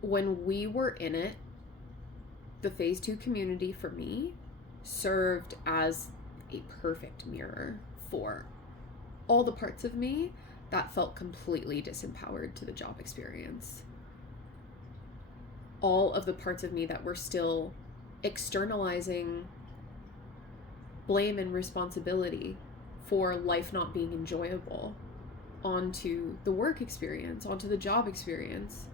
when we were in it, the phase 2 community for me served as a perfect mirror for all the parts of me that felt completely disempowered to the job experience. All of the parts of me that were still externalizing blame and responsibility for life not being enjoyable onto the work experience, onto the job experience.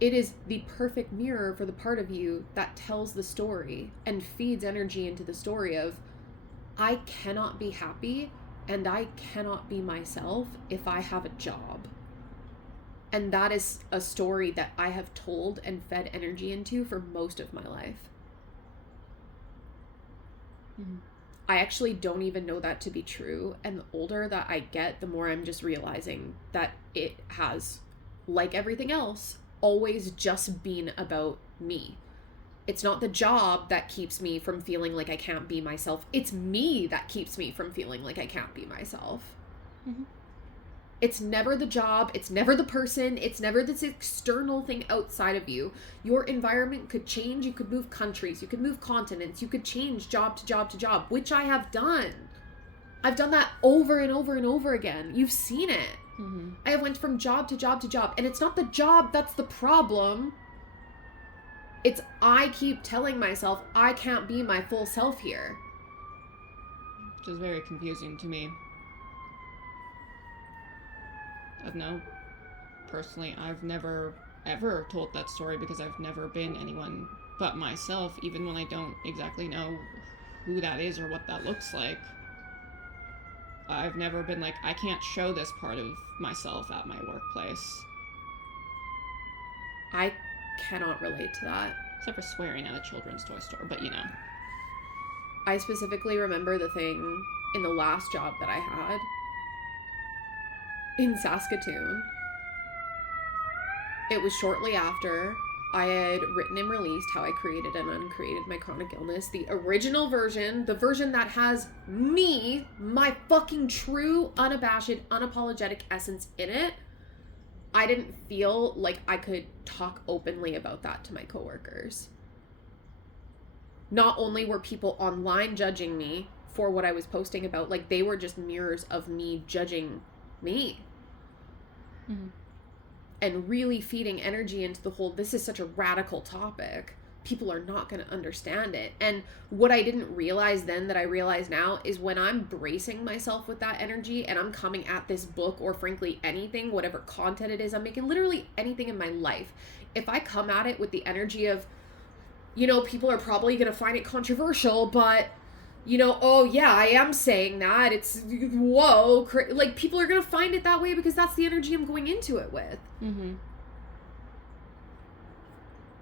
It is the perfect mirror for the part of you that tells the story and feeds energy into the story of, I cannot be happy and I cannot be myself if I have a job. And that is a story that I have told and fed energy into for most of my life. Mm-hmm. I actually don't even know that to be true. And the older that I get, the more I'm just realizing that it has, like everything else, always just been about me. It's not the job that keeps me from feeling like I can't be myself. It's me that keeps me from feeling like I can't be myself. Mm-hmm. It's never the job. It's never the person. It's never this external thing outside of you. Your environment could change. You could move countries. You could move continents. You could change job to job to job, which I have done. I've done that over and over and over again. You've seen it. Mm-hmm. I have went from job to job to job. And it's not the job that's the problem. It's I keep telling myself I can't be my full self here. Which is very confusing to me. No, personally, I've never ever told that story because I've never been anyone but myself, even when I don't exactly know who that is or what that looks like. I've never been like, I can't show this part of myself at my workplace. I cannot relate to that. Except for swearing at a children's toy store, but you know. I specifically remember the thing in the last job that I had in Saskatoon. It was shortly after I had written and released How I Created and Uncreated My Chronic Illness, the original version, the version that has me, my fucking true, unabashed, unapologetic essence in it. I didn't feel like I could talk openly about that to my coworkers. Not only were people online judging me for what I was posting about, like they were just mirrors of me judging me. Mm-hmm. And really feeding energy into the whole, this is such a radical topic. People are not going to understand it. And what I didn't realize then that I realize now is when I'm bracing myself with that energy and I'm coming at this book or frankly anything, whatever content it is, I'm making literally anything in my life. If I come at it with the energy of, you know, people are probably going to find it controversial, but you know, oh yeah, I am saying that. It's, whoa, like people are going to find it that way because that's the energy I'm going into it with. Mm-hmm.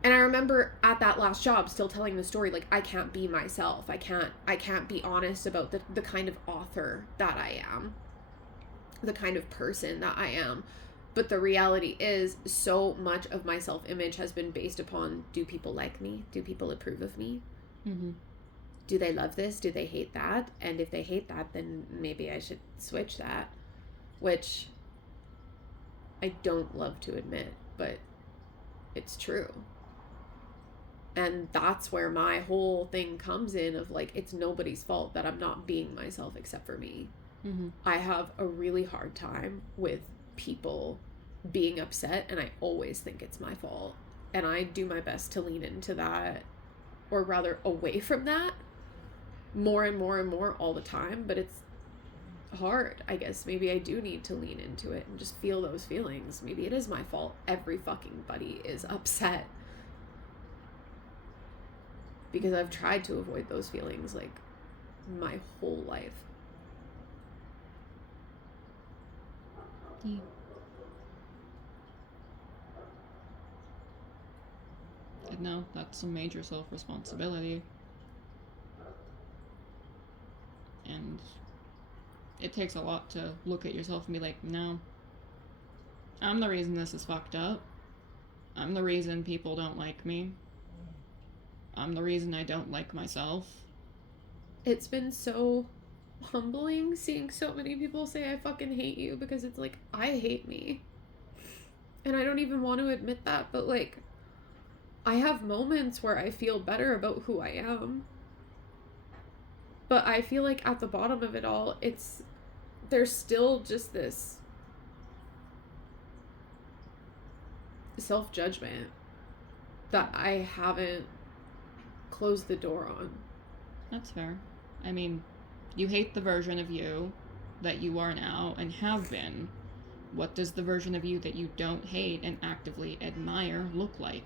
And I remember at that last job still telling the story, like, I can't be myself. I can't be honest about the kind of author that I am, the kind of person that I am. But the reality is so much of my self-image has been based upon, do people like me? Do people approve of me? Mm-hmm. Do they love this? Do they hate that? And if they hate that, then maybe I should switch that, which I don't love to admit, but it's true. And that's where my whole thing comes in of like, it's nobody's fault that I'm not being myself except for me. Mm-hmm. I have a really hard time with people being upset, and I always think it's my fault. And I do my best to lean into that, or rather away from that, more and more and more all the time, but it's hard. I guess maybe I do need to lean into it and just feel those feelings. Maybe it is my fault every fucking buddy is upset, because I've tried to avoid those feelings like my whole life. Yeah. And no, that's some major self-responsibility. And it takes a lot to look at yourself and be like, no, I'm the reason this is fucked up. I'm the reason people don't like me. I'm the reason I don't like myself. It's been so humbling seeing so many people say I fucking hate you, because it's like, I hate me. And I don't even want to admit that, but like, I have moments where I feel better about who I am. But I feel like at the bottom of it all, there's still just this self-judgment that I haven't closed the door on. That's fair. I mean, you hate the version of you that you are now and have been. What does the version of you that you don't hate and actively admire look like?